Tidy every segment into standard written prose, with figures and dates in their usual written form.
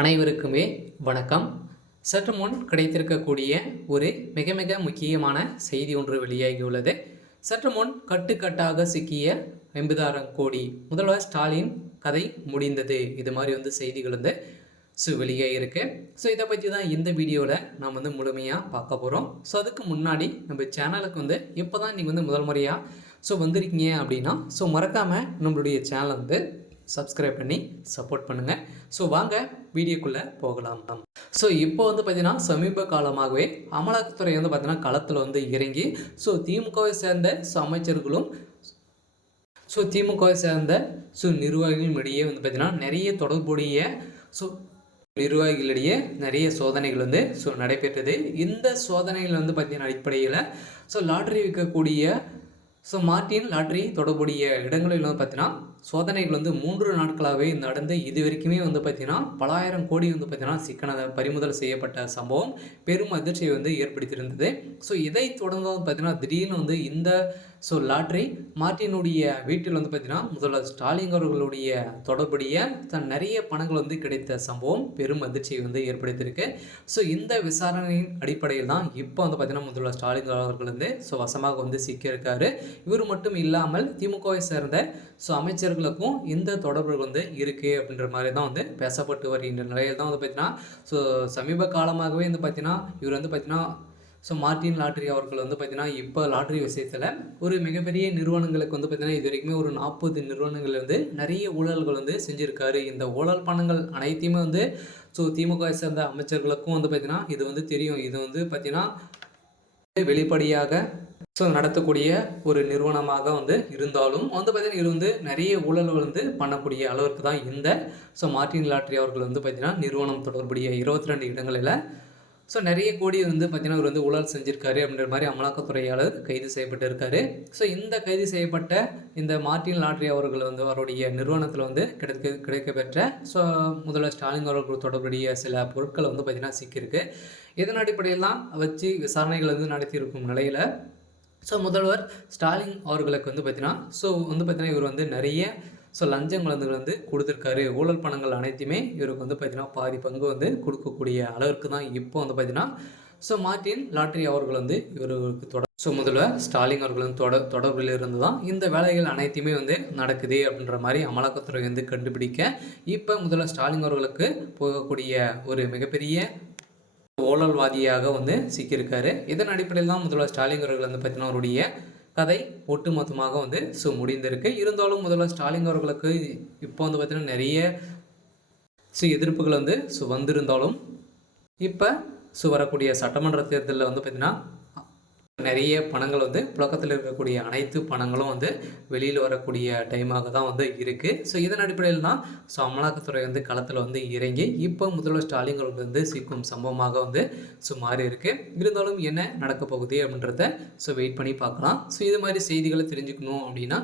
அனைவருக்குமே வணக்கம். சற்று முன் கிடைத்திருக்கக்கூடிய ஒரு மிக மிக முக்கியமான செய்தி ஒன்று வெளியாகியுள்ளது. சற்று முன் கட்டுக்கட்டாக சிக்கிய 50,000 கோடி முதல்வர் ஸ்டாலின் கதை முடிந்தது. இது மாதிரி செய்திகள் வெளியாகிருக்கு. இதை பற்றி தான் இந்த வீடியோவில் நாம் முழுமையாக பார்க்க போகிறோம். அதுக்கு முன்னாடி நம்ம சேனலுக்கு இப்போ தான் நீங்கள் முதல் முறையாக வந்திருக்கீங்க அப்படின்னா மறக்காமல் நம்மளுடைய சேனலை சப்ஸ்கிரைப் பண்ணி சப்போர்ட் பண்ணுங்கள். வாங்க வீடியோக்குள்ளே போகலாம். இப்போ பார்த்தீங்கன்னா சமீப காலமாகவே அமலாக்கத்துறை பார்த்தீங்கன்னா களத்தில் இறங்கி திமுகவை சேர்ந்த அமைச்சர்களும் திமுகவை சேர்ந்த நிர்வாகிகளும் இடையே பார்த்தீங்கன்னா நிறைய தொடர்புடைய நிர்வாகிகளிடையே நிறைய சோதனைகள் நடைபெற்றது. இந்த சோதனைகள் பார்த்தீங்கன்னா அடிப்படையில் லாட்ரி விற்கக்கூடிய மார்டின் லாட்ரி தொடர்புடைய இடங்களில் பார்த்தீங்கன்னா சோதனைகள் 3 நாட்களாகவே நடந்து இது வரைக்குமே பார்த்தீங்கன்னா பலாயிரம் கோடி பார்த்தீங்கன்னா பறிமுதல் செய்யப்பட்ட சம்பவம் பெரும் அதிர்ச்சியை ஏற்படுத்தியிருந்தது. இதை தொடர்ந்து பார்த்தீங்கன்னா திடீர்னு இந்த லாட்ரி மார்டினுடைய வீட்டில் பார்த்தீங்கன்னா முதல்வர் ஸ்டாலின் அவர்களுடைய தொடர்புடைய நிறைய பணங்கள் கிடைத்த சம்பவம் பெரும் அதிர்ச்சியை ஏற்படுத்தியிருக்கு. இந்த விசாரணையின் அடிப்படையில் தான் இப்போ பார்த்தீங்கன்னா முதல்வர் ஸ்டாலின் அவர்கள் வசமாக சிக்கியிருக்காரு. இவர் மட்டும் இல்லாமல் திமுகவை சேர்ந்த அமைச்சர்களுக்கும் இந்த தொடர்புகள் இருக்குது அப்படின்ற மாதிரி தான் பேசப்பட்டு வருகின்ற நிலையில் தான் பார்த்தீங்கன்னா சமீப காலமாகவே பார்த்தீங்கன்னா இவர் பார்த்தீங்கன்னா மார்டின் லாட்ரி அவர்கள் பார்த்தீங்கன்னா இப்போ லாட்ரி விஷயத்தில் ஒரு மிகப்பெரிய நிறுவனங்களுக்கு பார்த்தீங்கன்னா இது வரைக்குமே ஒரு 40 நிறுவனங்கள் நிறைய ஊழல்கள் செஞ்சுருக்காரு. இந்த ஊழல் பணங்கள் அனைத்தையுமே திமுகவை சேர்ந்த அமைச்சர்களுக்கும் பார்த்தீங்கன்னா இது தெரியும். இது பார்த்தீங்கன்னா வெளிப்படையாக நடத்தக்கூடிய ஒரு நிறுவனமாக இருந்தாலும் பார்த்தீங்கன்னா இது நிறைய ஊழல்கள் பண்ணக்கூடிய அளவிற்கு தான் இந்த மார்டின் லாட்ரி அவர்கள் பார்த்தீங்கன்னா நிறுவனம் தொடர்புடைய 22 இடங்களில் நிறைய கோடி பார்த்தீங்கன்னா இவர் ஊழல் செஞ்சிருக்காரு அப்படின்ற மாதிரி அமலாக்கத்துறையாளர் கைது செய்யப்பட்டு இருக்காரு. இந்த கைது செய்யப்பட்ட இந்த மார்டின் லாட்ரி அவர்கள் அவருடைய நிறுவனத்தில் கிடைக்கப்பெற்ற முதல்வர் ஸ்டாலின் அவர்கள் தொடர்புடைய சில பொருட்களை பார்த்தீங்கன்னா சிக்கியிருக்கு. இதன் அடிப்படையில் தான் வச்சு விசாரணைகள் நடத்தியிருக்கும் நிலையில் முதல்வர் ஸ்டாலின் அவர்களுக்கு பார்த்தீங்கன்னா பார்த்தீங்கன்னா இவர் நிறைய லஞ்சங்கள் கொடுத்துருக்காரு. ஊழல் பணங்கள் அனைத்துமே இவருக்கு பார்த்தீங்கன்னா பாதி பங்கு கொடுக்கக்கூடிய அளவிற்கு தான் இப்போ பார்த்தீங்கன்னா மார்டின் லாட்ரி அவர்கள் இவருக்கு முதல்வர் ஸ்டாலின் அவர்கள் தொடர்பில் இருந்து தான் இந்த வேலைகள் அனைத்துமே நடக்குது அப்படின்ற மாதிரி அமலாக்கத்துறை கண்டுபிடிக்க இப்போ முதல்வர் ஸ்டாலின் அவர்களுக்கு போகக்கூடிய ஒரு மிகப்பெரிய ஊழல்வாதியாக சிக்கியிருக்காரு. இதன் அடிப்படையில் தான் முதல்வர் ஸ்டாலின் அவர்கள் பார்த்தீங்கன்னா அவருடைய கதை ஒட்டுமொத்தமாக முடிந்திருக்கு. இருந்தாலும் முதல்வர் ஸ்டாலின் அவர்களுக்கு இப்போ பார்த்தீங்கன்னா நிறைய எதிர்ப்புகள் வந்திருந்தாலும் இப்போ வரக்கூடிய சட்டமன்ற தேர்தலில் பார்த்தீங்கன்னா நிறைய பணங்கள் புழக்கத்தில் இருக்கக்கூடிய அனைத்து பணங்களும் வெளியில் வரக்கூடிய டைமாக தான் இருக்குது. இதன் அடிப்படையில் தான் அமலாக்கத்துறை களத்தில் இறங்கி இப்போ முதல்வர் ஸ்டாலின் அவர்கள் சிக்கும் சம்பவமாக மாறி இருக்குது. இருந்தாலும் என்ன நடக்க போகுது அப்படின்றத வெயிட் பண்ணி பார்க்கலாம். இது மாதிரி செய்திகளை தெரிஞ்சுக்கணும் அப்படின்னா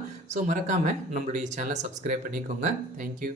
மறக்காமல் நம்மளுடைய சேனலை சப்ஸ்கிரைப் பண்ணிக்கோங்க. தேங்க்யூ.